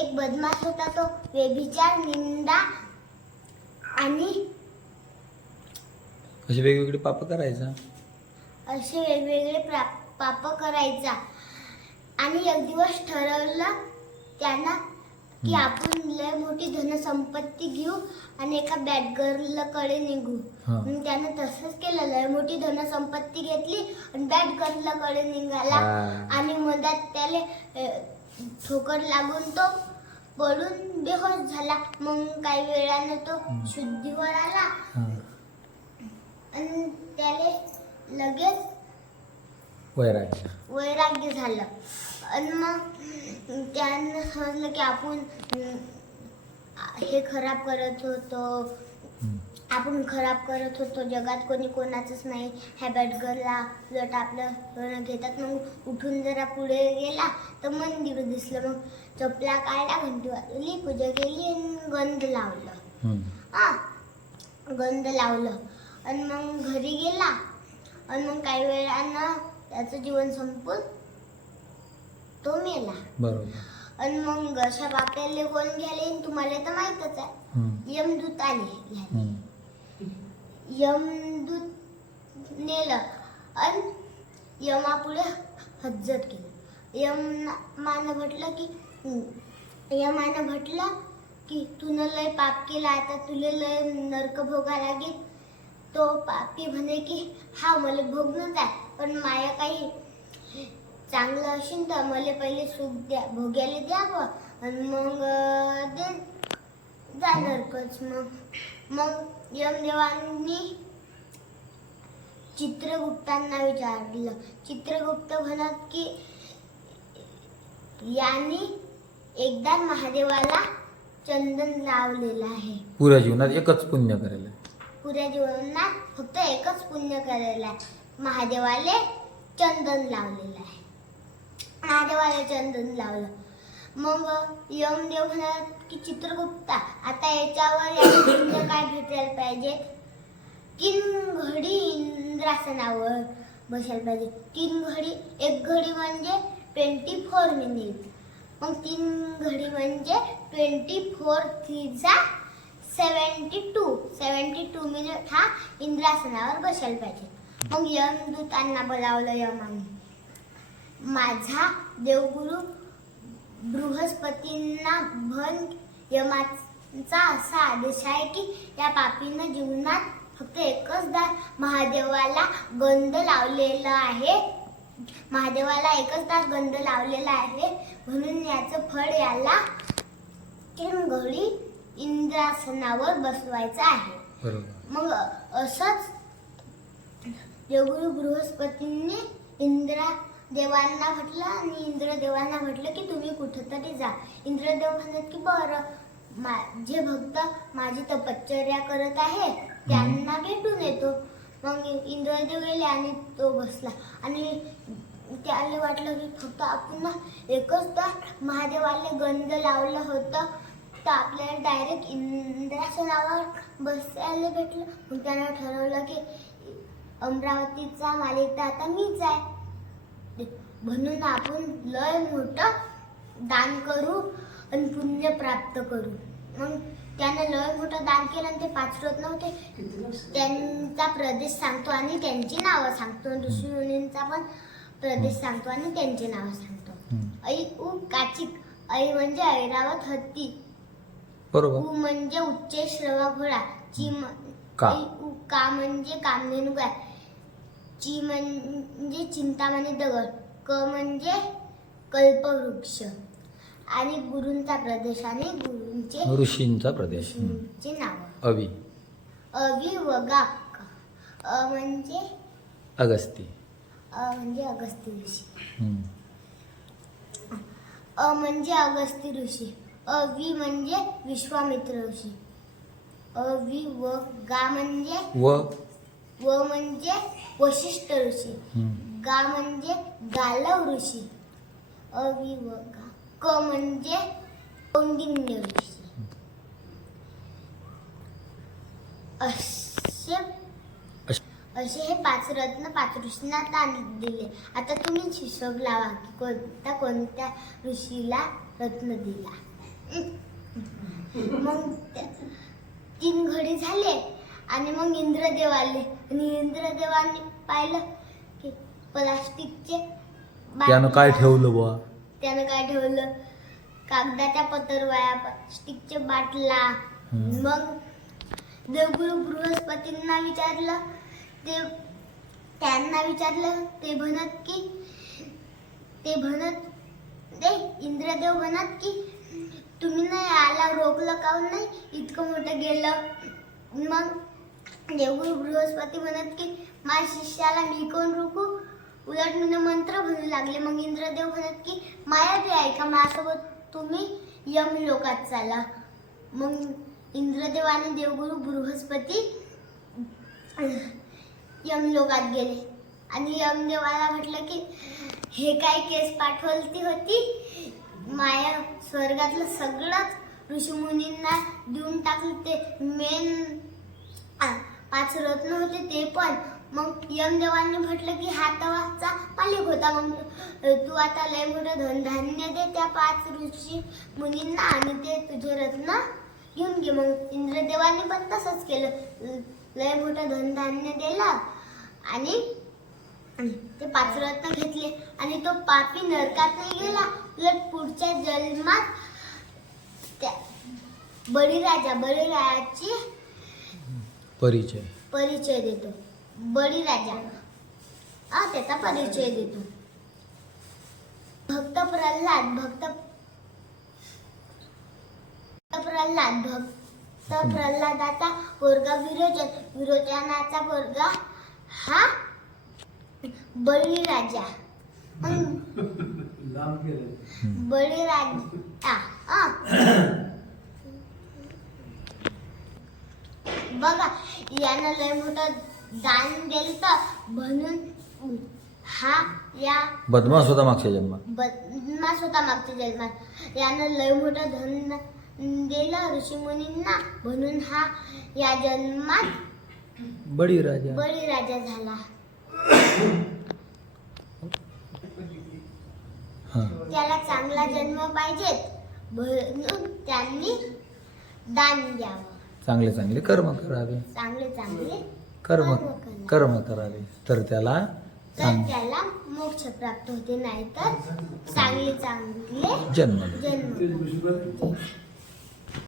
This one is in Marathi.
एक बदमाश होता तो व्यभिचार निंदा आणि असे वेगवेगळे पाप करायचा? असे वेगवेगळे प्रा पाप करायचा. आणि एक दिवस ठरवलं त्यानं की आपण लय मोठी धनसंपत्ती घेऊ आणि एका बॅड गर्लकडे निघू. हा. मग त्यानं तसंच केलं. लय मोठी धनसंपत्ती घेतली आणि बॅड गर्लकडे निघाला. हा. आणि मधात त्याला अ, ठोकर लागून तो पडून बेहोश झाला. मग काही वेळानं तो शुद्धीवर आला. आणि त्याला लगेच वैराग्य. वैराग्य झालं. आणि मग त्यानं समजलं की आपण हे खराब करत होतो. आपण खराब करत होतो. जगात कोणी कोणाचंच नाही. ह्या बॅटगरला उलट आपलं घेतात मग उठून जरा पुढे गेला तर मंदिर दिसलं. मग चपला काढल्या घंटी वाजवली पूजा केली आणि गंध लावलं. हा गंध लावलं. आणि मग घरी गेला. आणि मग काही वेळानं त्याचं जीवन संपून तो मेला. बरोबर. आणि मग अशा बाप्याला कोण घ्यायला तुम्हाला तर माहीतच आहे. यमदूत आले घ्यायला. यमदूत नेलं आणि यमापुढे हज्जत केलं. यमानं म्हटलं की यमानं म्हटलं की तुनं लय पाप केला आता तुले लय नरक भोगा लागेल. तो पापी म्हणे की हा मला भोगणंच आहे पण माया काही चांगलं असेल तर मला पहिले सुख द्या भोग्याला द्यावं आणि मग दे दे जाणारच मग. मग यमदेवांनी चित्रगुप्तांना विचारलं. चित्रगुप्त म्हणत की यांनी एकदा महादेवाला चंदन लावलेलं आहे. पुऱ्या जीवनात एकच पुण्य करायला पुऱ्या जीवनात फक्त एकच पुण्य करायला आहे महादेवाले चंदन लावलेलं आहे. महादेवाला चंदन लावलं. मग यमदेव म्हणाला की चित्रगुप्ता आता याच्यावर याचं काय भेटायला पाहिजे? तीन घडी इंद्रासनावर बसायला पाहिजे. तीन घडी एक घडी म्हणजे ट्वेंटी फोर मिनिट. मग तीन घडी म्हणजे twenty four थ्रीचा seventy two. Seventy two minute हा इंद्रासनावर बसायला पाहिजे. मग यमदूतांना बोलावलं यमाने. माझा देवगुरु बृहस्पतींना भन यमाचा असा आदेश आहे की या पापीनं जीवनात फक्त एकचदा महादेवाला गंध लावलेला आहे. महादेवाला एकचदा गंध लावलेला आहे. म्हणून याचं फळ याला घडी इंद्रासनावर बसवायचं आहे. मग असंच देवगुरु बृहस्पतींनी देवांना म्हटलं आणि इंद्रदेवांना म्हटलं की तुम्ही कुठंतरी जा. इंद्रदेव म्हणत की बरं माझे भक्त माझी तपश्चर्या करत आहे त्यांना भेटून येतो. मग इंद्रदेव गेले आणि तो बसला. आणि त्याला वाटलं की फक्त आपण एकच तर महादेवाला गंध लावलं होतं तर आपल्याला डायरेक्ट इंद्रासनावर बसायला भेटलं. मग त्यानं ठरवलं की अमरावतीचा मालिक तर आता मीच आहे. म्हणून आपण लय मोठं दान करू आणि पुण्य प्राप्त करू. मग त्यानं लय मोठं दान केलं आणि ते पाचवत नव्हते. त्यांचा प्रदेश सांगतो आणि त्यांची नावं सांगतो. ऋषी मुनींचा पण प्रदेश सांगतो आणि त्यांची नावं सांगतो. ऐ उ काचिक ऐ म्हणजे ऐरावत हत्ती. बरोबर. उ म्हणजे उच्चे श्रवा घोडा. ची का? म्हणजे कामधेनू गाय ची म्हणजे चिंतामणी दगड क म्हणजे कल्पवृक्ष. आणि गुरूंचा प्रदेश आणि गुरूंचे ऋषींचा प्रदेश. ऋषींचे नाव. अवी. अवि वगा अ म्हणजे? अगस्ती. अ म्हणजे अगस्ती ऋषी. अ म्हणजे अगस्ती ऋषी. अवि म्हणजे विश्वामित्र ऋषी. अवि व गा म्हणजे? व व म्हणजे वशिष्ठ ऋषी. गा म्हणजे गालव ऋषी. अवि व गा. क म्हणजे कौंडिन्य ऋषी. असे असे हे पाच रत्न पाच ऋषींना दान दिले. आता तुम्हीच हिशोब लावा की कोणत्या कोणत्या ऋषीला रत्न दिला. मग तीन घडी झाले. आणि मग इंद्रदेव आले आणि इंद्रदेवांनी पाहिलं की प्लास्टिकचे बा- त्यानं काय ठेवलं बुवा? त्यानं काय ठेवलं? कागदाच्या पत्रवया प्लास्टिकचे बाटला. हम्म. मग देवगुरु बृहस्पतींना विचारलं. ते त्यांना विचारलं. ते म्हणत की ते म्हणत ते इंद्रदेव म्हणत की तुम्ही नाही आला रोखलं काऊन नाही? इतकं मोठं गेलं. मग देवगुरु बृहस्पती म्हणत की माझ्या शिष्याला मी कोण रोखू उलट मी मंत्र म्हणू लागले. मग इंद्रदेव म्हणत की माया ते ऐका माझ्यासोबत तुम्ही यम लोकात चाला. मग इंद्रदेव आणि देवगुरु बृहस्पती यमलोकात गेले. आणि यमदेवाला म्हटलं की हे काय केस पाठवलती होती? माया स्वर्गातलं सगळंच ऋषीमुनींना देऊन टाकलं ते मेन पाच रत्न होते ते पण. मग यमदेवांनी म्हटलं की हा तवाचा मालिक होता. मग तू आता लय मोठं धनधान्य दे त्या पाच ऋषी मुलींना आणि ते तुझे रत्न घेऊन घे. मग इंद्रदेवांनी पण तसंच केलं. लय मोठं धनधान्य दिलं आणि ते पाच रत्न घेतले. आणि तो पापी नरकात नाही गेला. उलट पुढच्या जन्मात त्या बळीराजा बळीराजाची परिचय. परिचय देतो. बळीराजा हा त्याचा परिचय देतो. भक्त प्रल्हाद भक्त प्रल्हाद भक्त प्रल्हादाचा पोरगा विरोचन. विरोचनाचा पोरगा हा बळीराजा बळीराजा बघा यानं लय मोठं दान दिलं म्हणून हा या बदमाश होता मागच्या जन्मात. बदमाश होता मागच्या जन्मात. यानं लय मोठं धन दिलं ऋषीमुनींना म्हणून हा या जन्मात बळी राजा. बळीराजा झाला. हा. त्याला चांगला जन्म पाहिजेत म्हणून त्यांनी दान द्यावं. चांगले चांगले कर्म करावे. चांगले चांगले कर्म कर्म करा. कर्म करावे. तर त्याला तर त्याला मोक्ष प्राप्त होते. नाहीतर चांगले चांगले जन्म जन्म